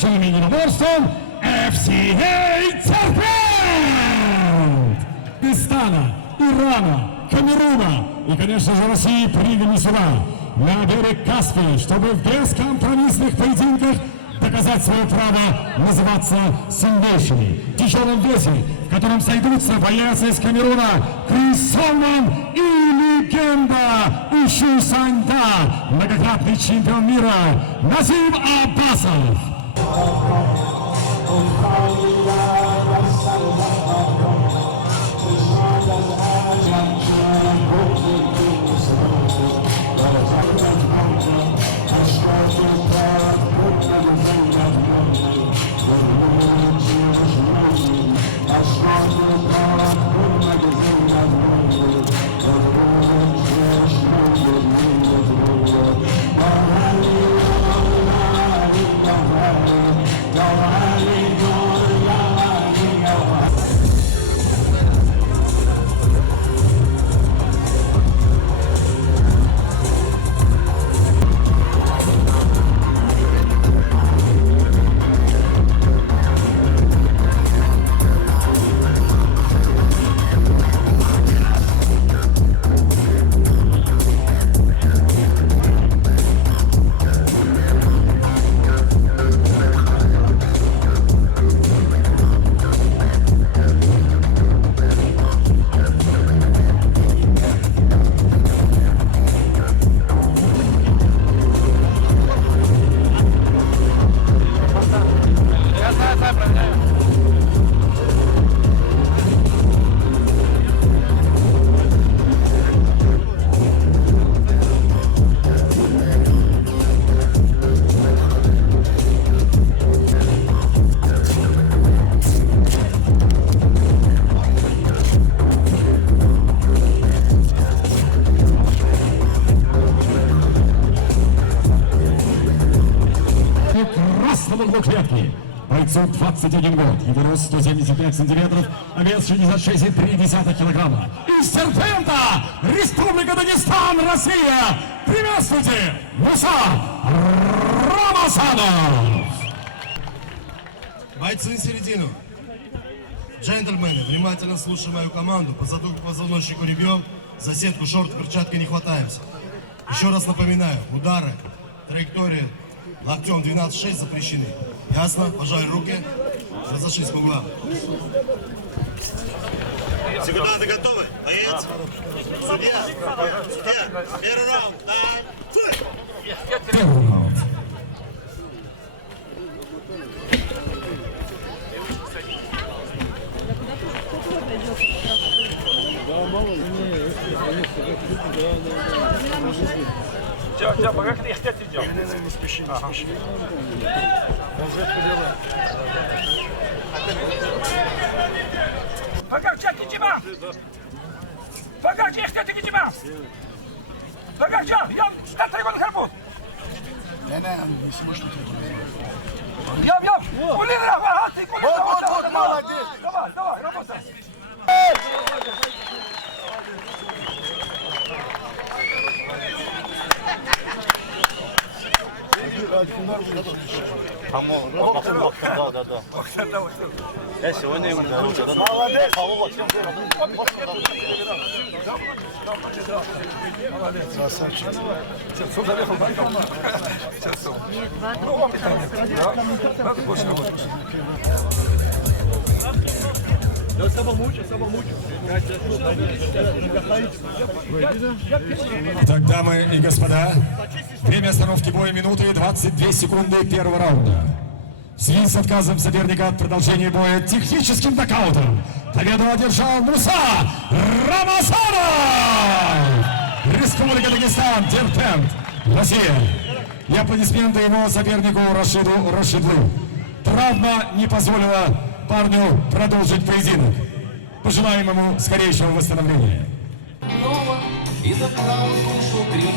большим единоборством FCA Терпент! Пакистана, Ирана, Камеруна и, конечно же, России прибыли сюда, на берег Каспия, чтобы в бескомпромиссных поединках доказать свое право называться сильнейшими. В тяжелом весе, в котором сойдутся боец из Камеруна Крис Солман и легенда Ушу Саньда, многократный чемпион мира Назим Аббасов. Красном углу клетки. Бойцу 21 год, его рост 175 сантиметров, а вес 66,3 килограмма. Из Терпента, Республика Дагестан, Россия. Приветствуйте, Муса Рамазанов. Бойцы на середину. Джентльмены, внимательно слушаем мою команду. По затылку позвоночнику ребром, за сетку, шорт, перчатки не хватаемся. Еще раз напоминаю, удары, траектории локтем 12-6 запрещены. Ясно? Пожали руки. Разошлись по углам. Секунданты готовы? Боец. Судья. Судья. Первый раунд. Первый раунд. Все, поехали, я опять идем. Не спеши, не спеши. Pagakçak gidemem. Pagakçak işte gidemem. Pagakçak, я на 3 года харпут. Не, не сможешь тут. Я, кулинра, ага, ты кулинра. Вот, молодец. Давай, работай. Да. Я сегодня ему молодец. Молодец, красавчик. Суд заехал, сейчас суд. Надо больше работать. Итак, дамы и господа, время остановки боя минуты и 22 секунды первого раунда. В связи с отказом соперника от продолжения боя техническим нокаутом победу одержал Муса Рамазанов! Республика Дагестан, Терпент, Россия. И аплодисменты его сопернику Рашиду Рашидлу. Травма не позволила парню продолжить поединок. Пожелаем ему скорейшего восстановления. Из окна услышал крик.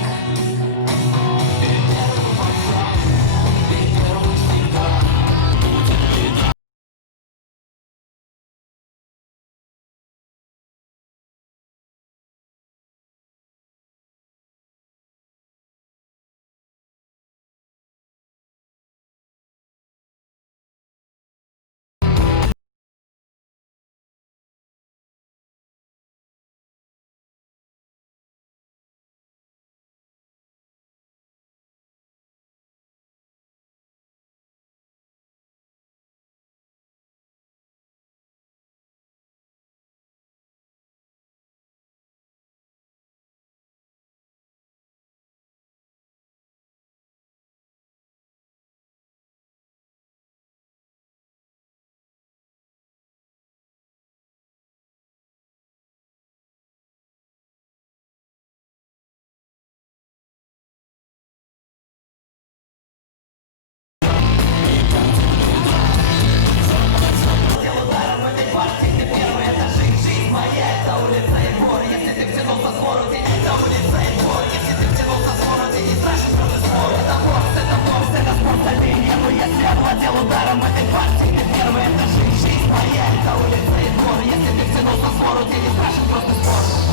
город, и не страшен просто спорт.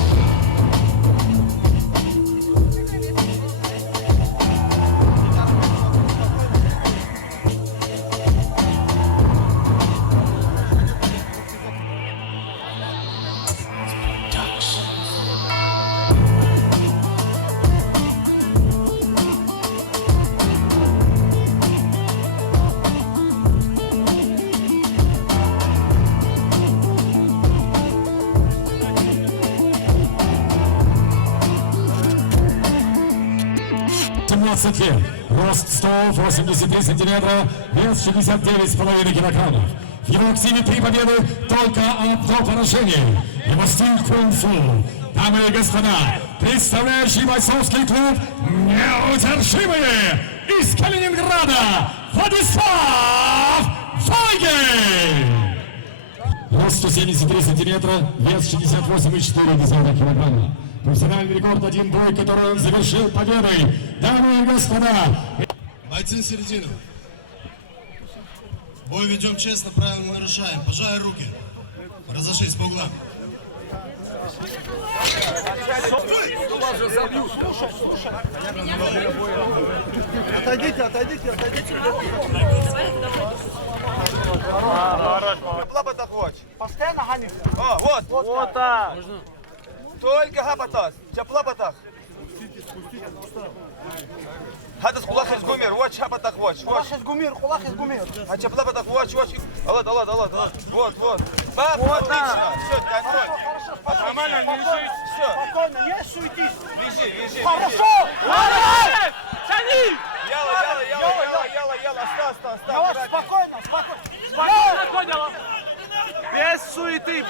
лет, рост 183 сантиметра, вес 69,5 килограммов. В его активе 3 победы, только одно поражение. Его стиль кунг-фу. Дамы и господа, представляющий бойцовский клуб «Неудержимые» из Калининграда Владислав Вайгель! Рост 173 сантиметра, вес 68,4 килограмма. Профессиональный рекорд, один бой, который он завершил победой. Дамы и господа! Бойцы на середину. Бой ведем честно, правила не нарушаем. Пожали руки. Разошлись по углам. Отойдите. Лапа хочешь. Постоянно гонишь. О, вот так. Только гапатас. Чапла батах. هذا قلاخ الجمير واتش هبطك واتش Кулах из гумир. هاتش بطك واتش الله вот баб отлично все Антон нормально лежишь все Спокойно, не суетись. лежи Хорошо! Молодец! Тяни! яла Давай, став спокойно. без суеты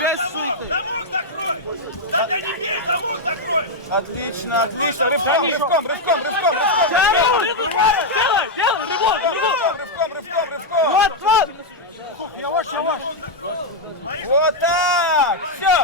отлично рывком Делай! Рывок! рывком Яваш. вот так все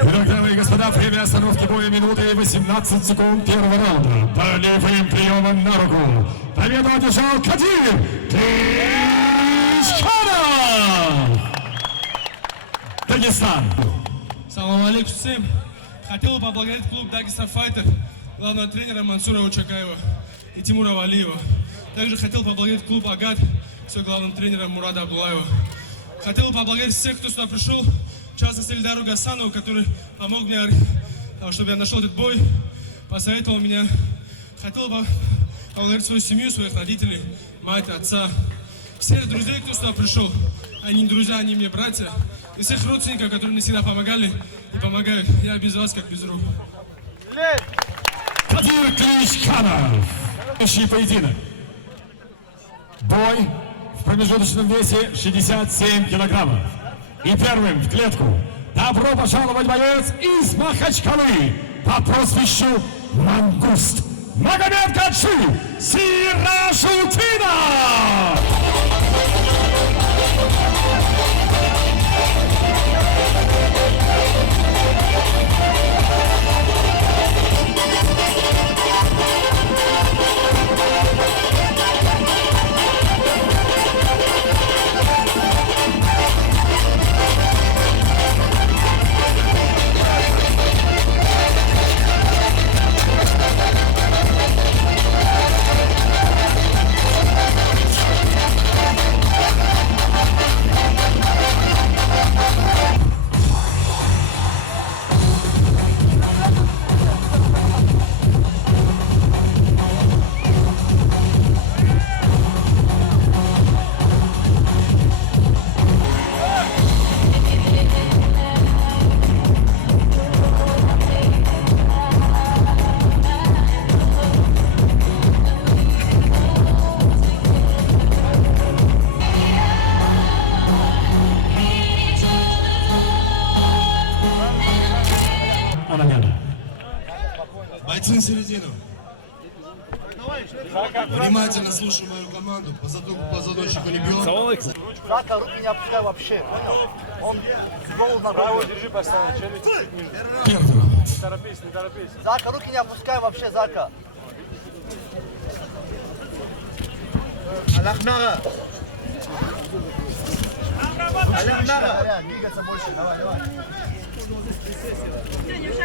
Итак, дамы и господа, время остановки боя минуты и 18 секунд первого раунда. Болевым приемом на руку. Победу одержал Кадир Кличканов! Дагестан. Салам алейкум всем. Хотел бы поблагодарить клуб Дагестан Файтер, главного тренера Мансура Учакаева и Тимура Валиева. Также хотел поблагодарить клуб Агат, своим главным тренером Мурада Абдулаева. Хотел бы поблагодарить всех, кто сюда пришел, в частности Эльдару Гасанову, который помог мне, чтобы я нашел этот бой, посоветовал меня. Хотел бы поблагодарить свою семью, своих родителей, мать, отца, всех друзей, кто сюда пришел. Они не друзья, они мне братья. И всех родственников, которые мне всегда помогали и помогают. Я без вас, как без рук. Кадир Кличканов. Следующий поединок. Бой в промежуточном весе 67 килограммов. И первым в клетку добро пожаловать боец из Махачкалы по прозвищу Мангуст. Магомед Гаджи Сиражутдинов! Ананяна. Бойцы на середину. Внимательно слушай мою команду. По затылку позвоночнику не бьет. Зака, руки не опускай вообще, понял? Он голову на голову. Держи постоянно, челюсть. Первый раунд. Не торопись, не торопись. Зака, руки не опускай вообще, Зака. Алахнара. Алахнара. Двигаться больше, давай, давай.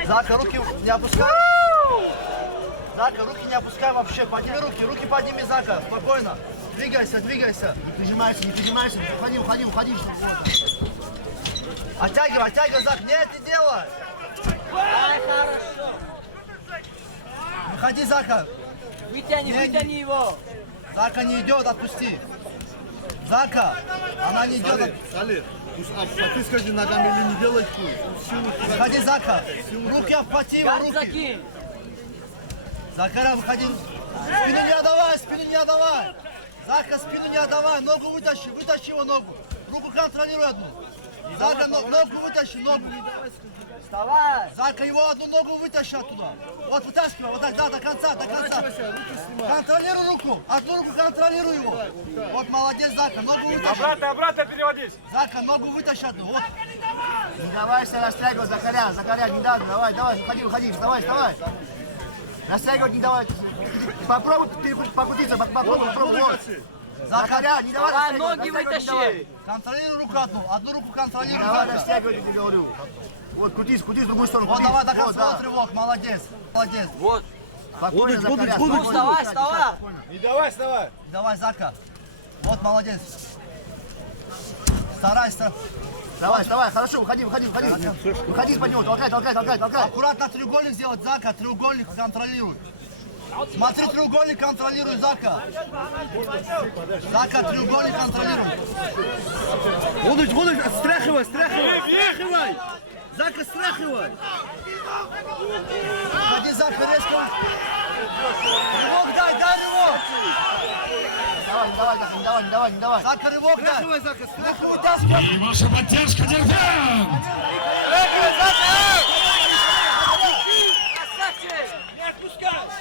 Зака, руки не опускай. Зака, руки не опускай вообще. Подними руки, руки подними, Зака. Спокойно. Двигайся, двигайся. Не прижимайся. Уходи. Оттягивай, Зак. Нет, не делай. Выходи, Зака. Вытяни его. Зака не идет, отпусти. Зака, она не идет. Потискай ногами или не делай Выходи, Зака. Руки обхвати его, руки. Закинь. Закаря, выходи. Спину не отдавай. Зака, спину не отдавай. Ногу вытащи его ногу. Руку контролируй одну. Зака, ногу вытащи, ногу. Вставай. Зака, его одну ногу вытащи оттуда. Вот, вытаскивай, вот так, да, до конца. Контролируй руку. Одну руку контролируй его. Вот, молодец, Зака, ногу вытащи. Обратно переводись. Зака, ногу вытащи одну. Вот. Не давайся растягивать, Закаря, не надо, давай, выходи, вставай. Растягивать не давай. Попробуй покрутиться, попробуй. Вот. Закаря, не давай Давай, растягивать, ноги растягивать не давай. вытащи. Контролируй руку одну руку контролируй. Давай, Зака. растягивать, я тебе говорю. Вот, крутись в другую сторону. Вот, давай до Вот, конца да. тревог, молодец. Вот. Спокойно, Закаря, Ну, спокойно. вставай. Не давай, вставай. Давай, Зака. Вот, молодец. Старайся. Давай, хорошо, выходи. Выходи из-под него, толкай. Аккуратно треугольник сделать, Зака. Треугольник контролируй. Смотри, треугольник контролируй, Зака. Зака, треугольник контролируй. Вулыч, стряхивай. Зака, стряхивай. Ходи, Зака, резко. Рывок дай рывок. Не давай. Зака, рывок дай. Стряхивай, Зака, стряхивай. Вытаскивай. И ваша поддержка, Дербен!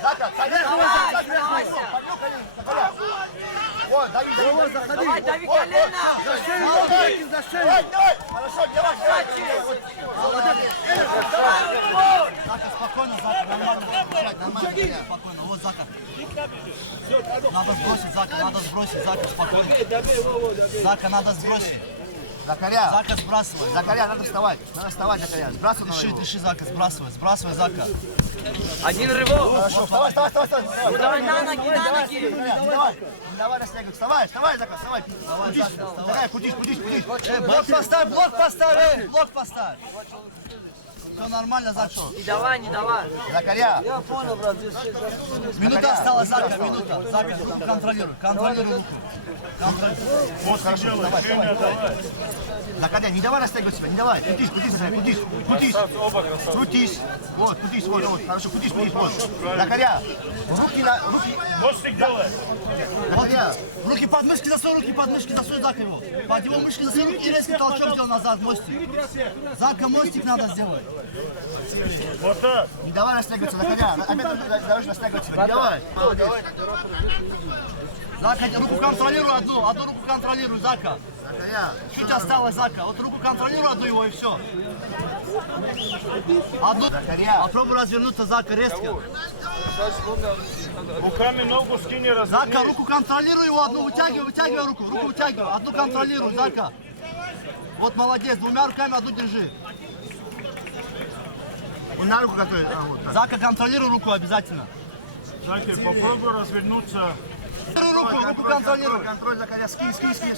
Зака, Давай, сдавайся. Вот, дави. Давай, дави колено. За шею. Хорошо, не давай. Зака, спокойно, Зака, нормально. Спокойно, вот Зака. Надо сбросить, Зака, спокойно. Зака, надо сбросить. Закаря, Зака, сбрасывай. надо вставать, Закаря. Сбрасывай на него. Дыши, Зака, сбрасывай, Зака. Один рывок. Хорошо, вставай. Давай на ноги. Не давай растягивать. Вставай, Зака, вставай. Крутись, Закаря, крутись. Блок поставь. Все нормально, Зака. Не давай. Закаря, Минута осталась, Зака, минута. Зака, руку контролируй руку. вот, хорошо, давай. Закаря, не давай растягивать себя, не давай. Крутись, Закаря, крутись. Вот, хорошо, крутись, вот. Закаря, руки. Мостик делай. Закаря, Руки под мышки засунь, Зака его. Под его мышки засунь руки и резкий толчок сделал назад, мостик. Зака, мостик надо сделать. Вот так. не давай растягиваться, Закаря. Опять давай растягивать себя, не давай. Молодец. Зака, руку контролируй одну руку контролируй, Зака. Закаря, Чуть осталось, Зака. Вот руку контролируй одну его и все. Одну. Закаря. Попробуй развернуться, Зака, резко. Руками ногу скини, разверни. Зака, руку контролируй его одну, вытягивай руку вытягивай. Одну контролируй, Зака. Вот молодец, двумя руками одну держи. Он на руку какой? Вот так. Зака, контролируй руку обязательно. Закир, попробуй развернуться. Руку контролируй. Контроль, Закаря, скинь. Скинь руки.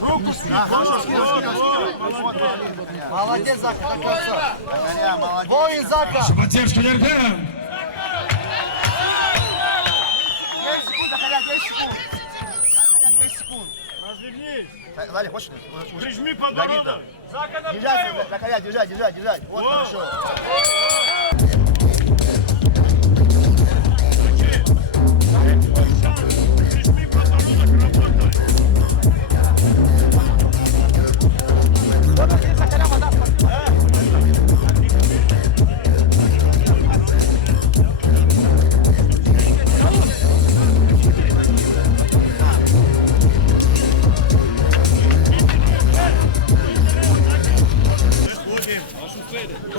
Руку скинь. Хорошо, скинь. Молодец, Зака, так хорошо. Закаря, молодец. Воин, Зака. Ваша поддержка, Дербен! 10 секунд, Закаря, 10 секунд. Развернись. Валя, хочешь? Прижми подбородок. Зака на Держать, Закаря, держать. Вот, хорошо. Прижми подбородок, работай.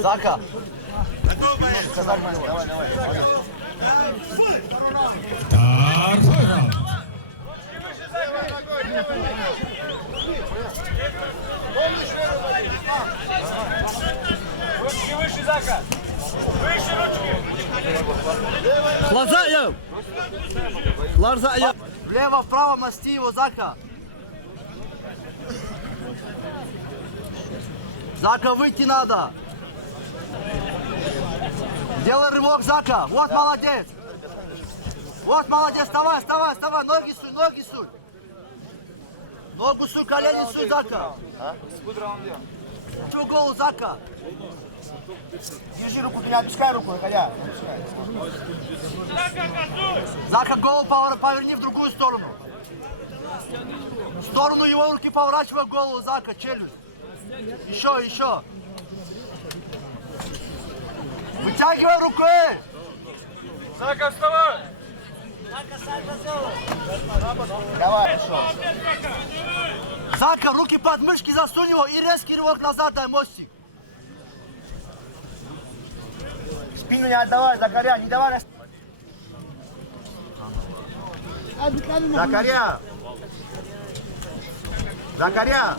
Зака. Давай, давай. Второй раунд. Ручки выше, Зака. Выше ручки. Глаза, я. Глаза, я. Влево, вправо, масти его, Зака. Зака, выйти надо. Делай рывок, Зака. Вот молодец. Вот молодец. Вставай, вставай, вставай. Ноги суй, ноги суй. Ногу суй, колени суй, Зака. Чего голову, Зака? Держи руку, не отпускай руку, Лакаря. Зака, голову поверни в другую сторону. В сторону его руки поворачивай голову, Зака, челюсть. Еще, еще. Вытягивай рукой. Зака, вставай. Давай, пошел. Зака, руки под мышки засунь его и резкий рывок назад дай, мостик. Спину не отдавай, Закаря, не давай. Закаря. Закаря.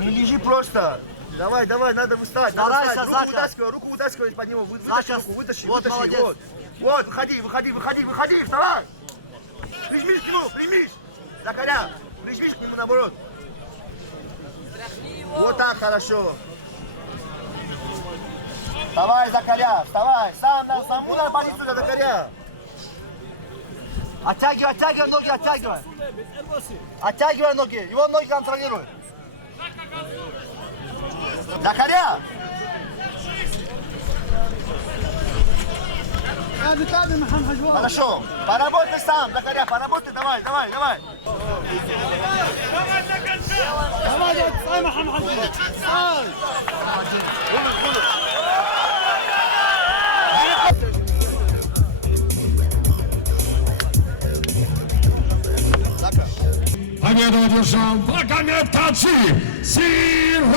Не лежи просто. Давай, давай, надо встать. Старайся, Зака. Руку вытаскивай под него. Вытащи Зака, руку, вытащи, вот вытащи. молодец. Вот, выходи, вставай. Прижмись к нему, прижмись. Закаря, прижмись к нему наоборот. Вот так, хорошо. Вставай, Закаря, вставай. Сам удар позицию, Закаря. Оттягивай ноги, оттягивай. Оттягивай ноги, его ноги контролируй. Закаря. Хорошо. Поработай сам, Закаря, поработай, давай. Победу одержал Магомед Таджи Сирашутдинов.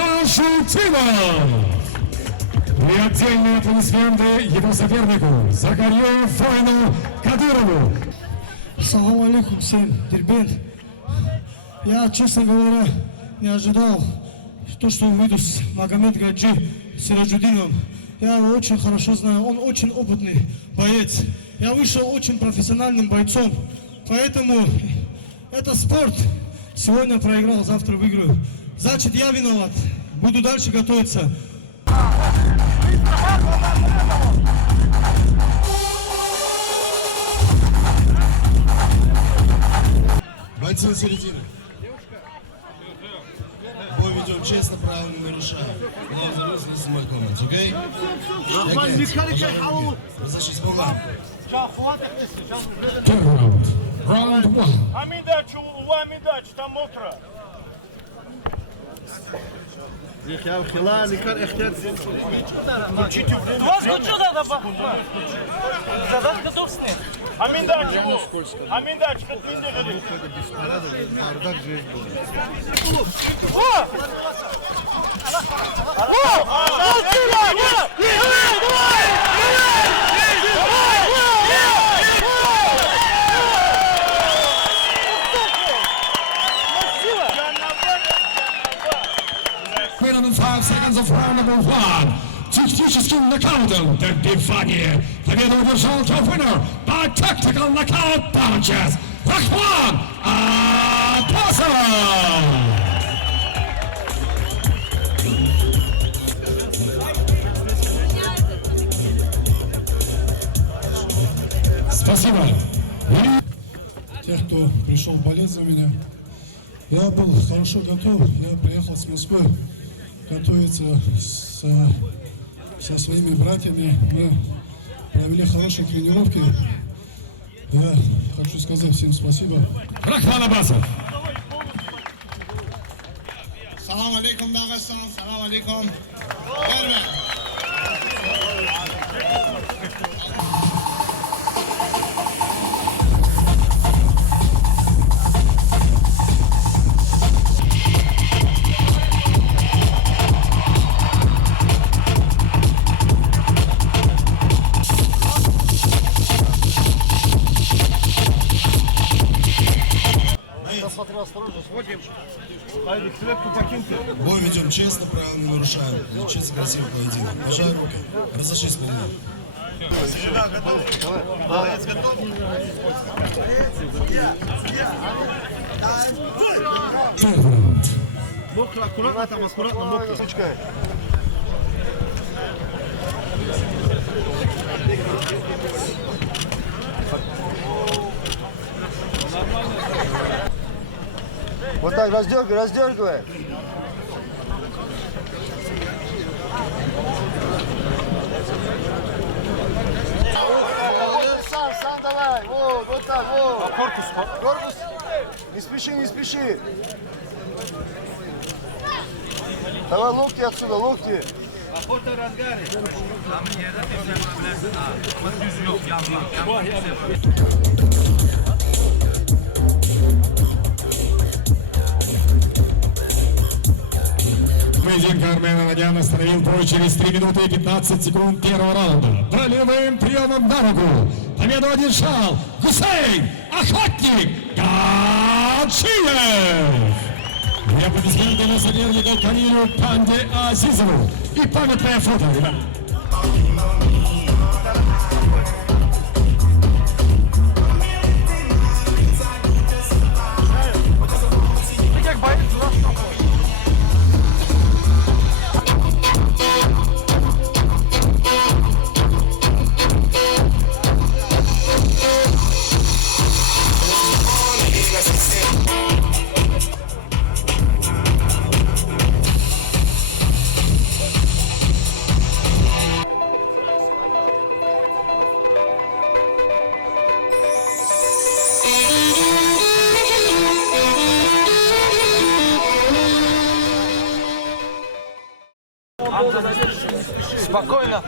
И отдельные аплодисменты его сопернику Закарью Фойну Кадырову. Салам алейкум всем, Дербент. Я, честно говоря, не ожидал, что выйду с Магомед Гаджи Сираджудиновым. Я его очень хорошо знаю, он очень опытный боец. Я вышел очень профессиональным бойцом, поэтому это спорт. Сегодня проиграл, завтра выиграю. Значит, я виноват. Буду дальше готовиться. Бойцы на середине. Бой ведем честно, правила не нарушаем. Главное русский с моей команды, окей? Разошлись по углам. Первый раунд. Раунд 1. Амидачу, Амидач, там мокро. Аминдач, как не делали. In 5 seconds of round number 1. Техническим нокаутом добивание. Победу одержал топ-виннер by tactical knockout punches. Рахман Аббасов. Спасибо. Тех, кто пришел болеть за меня. Я был хорошо готов. Я приехал с Москвы готовиться со своими братьями. Мы провели хорошие тренировки. Я хочу сказать всем спасибо. Рахман Аббасов. Салам алейкум, Дагестан. Салам алейкум. Бой ведем честно, правила не нарушаем. Получился красивый поединок. Пожай руки. Разошлись по мне. Молодец, готов? Первый раунд. Мокро, аккуратно там, аккуратно, мокро. Сучка. Вот так раздергивай, раздергивай. Сам давай, вот так, вот. Корпус. Не спеши, не спеши. Давай локти отсюда, локти. Поединок Армена Вадян остановил бой через 3 минуты и 15 секунд первого раунда. Болевым приемом на руку. Победу одержал Гусейн Охотник Гаджиев. И аплодисменты для соперника Камилю Панде Азизову. И памятное фото, ребят. Спокойно.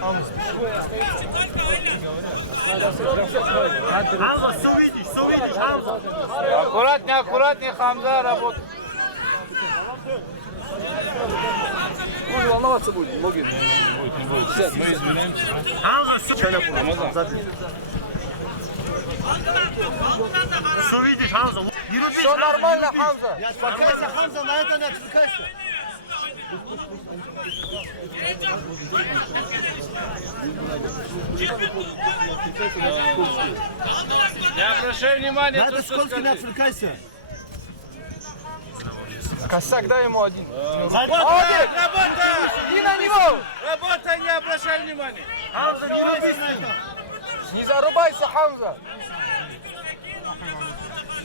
Аккуратнее, Хамза, работай. Может волноваться будет, многие не будет. Мы извиняемся. Все нормально, Хамза. Успокойся, Хамза, на это не отвлекайся. Не обращай внимания. На это сколько не отвлекайся. Косяк дай ему один. Работай! Работай! И на него! Работай, не обращай внимания. Не зарубайся, Хамза.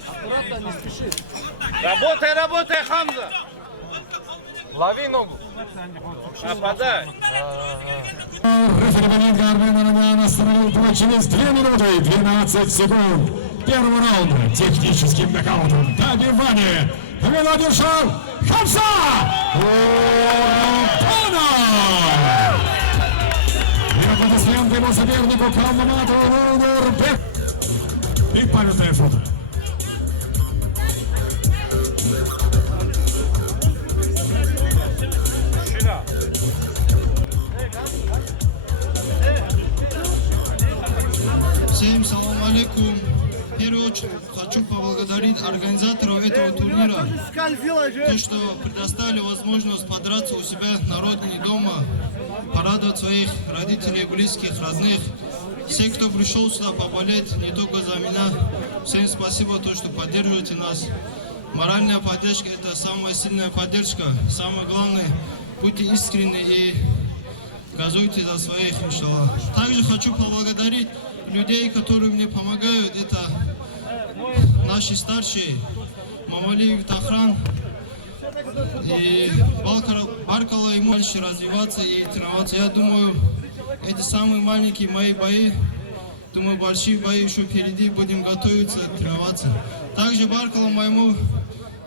Аккуратно, не спеши. Работай, Хамза. Лови ногу. Нападай. Рефери Маленко Армена Вадян остановил бой через 2 минуты и 12 секунд первого раунда техническим нокаутом. Добивание. Победу одержал Хамза Урбанов. И аплодисменты его сопернику Калмаматову Нурбек. И памятное фото. Всем салам алейкум. В первую очередь хочу поблагодарить организаторов этого турнира, то, что предоставили возможность подраться у себя на родине дома, порадовать своих родителей, близких, родных. Все, кто пришел сюда поболеть, не только за меня, всем спасибо, то, что поддерживаете нас. Моральная поддержка – это самая сильная поддержка. Самое главное, будьте искренни и газуйте за своих, иншаллах. Также хочу поблагодарить людей, которые мне помогают. Это наши старшие, Мамалиев Тахран. И Баркало ему дальше развиваться и тренироваться. Я думаю, эти самые маленькие мои бои. Думаю, большие бои еще впереди, будем готовиться, тренироваться. Также Баркало моему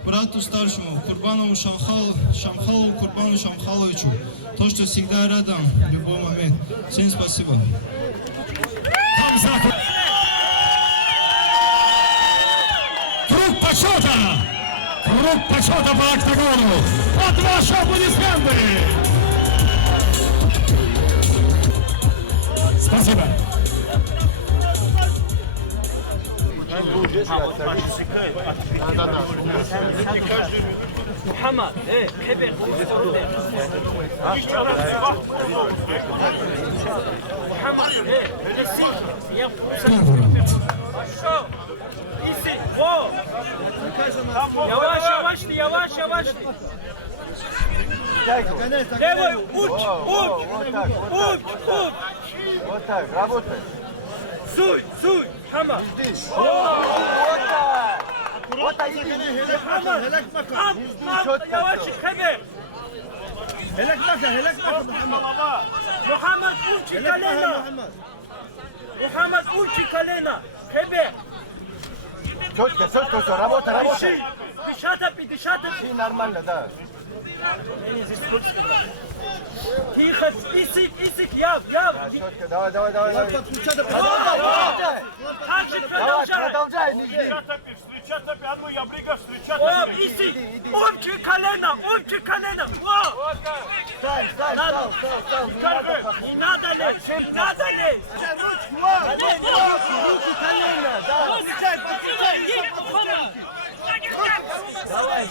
брату старшему, Курбанову Шамхалову, Курбану Шамхаловичу. То, что всегда рядом в любой момент. Всем спасибо. Круг почета! Круг почета по октагону! Под ваши аплодисменты! Спасибо! محمد ايه كبر محمد ايه Yavaş yavaşlı, yavaş yavaşlı. Левой, уч. Вот так, работай. Суй, Хама. Вот так, иди. Хама, yavaş, kebe. Muhammed uçi kalena. Muhammed uçi kalena. Kebe. Четко, работай. Дышат. И нормально, да. Тихо, исик, яв. Четко, давай. Продолжай. Продолжай. Исик, умчи колено. Стань. Не надо лезть. Руки, колено, да. Давай.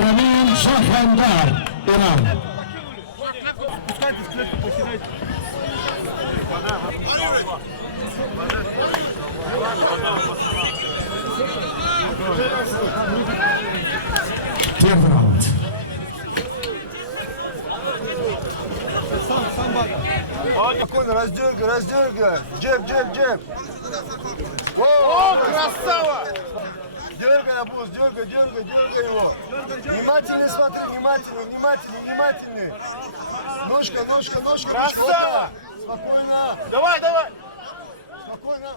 Рамин Шахандар, Иран. Первый раунд. Спокойно, раздергай. Джеб. О, красава! Дергай, обуз, дергай его. Внимательно смотри, внимательно. Ножка. Красава! Спокойно. Давай! Спокойно.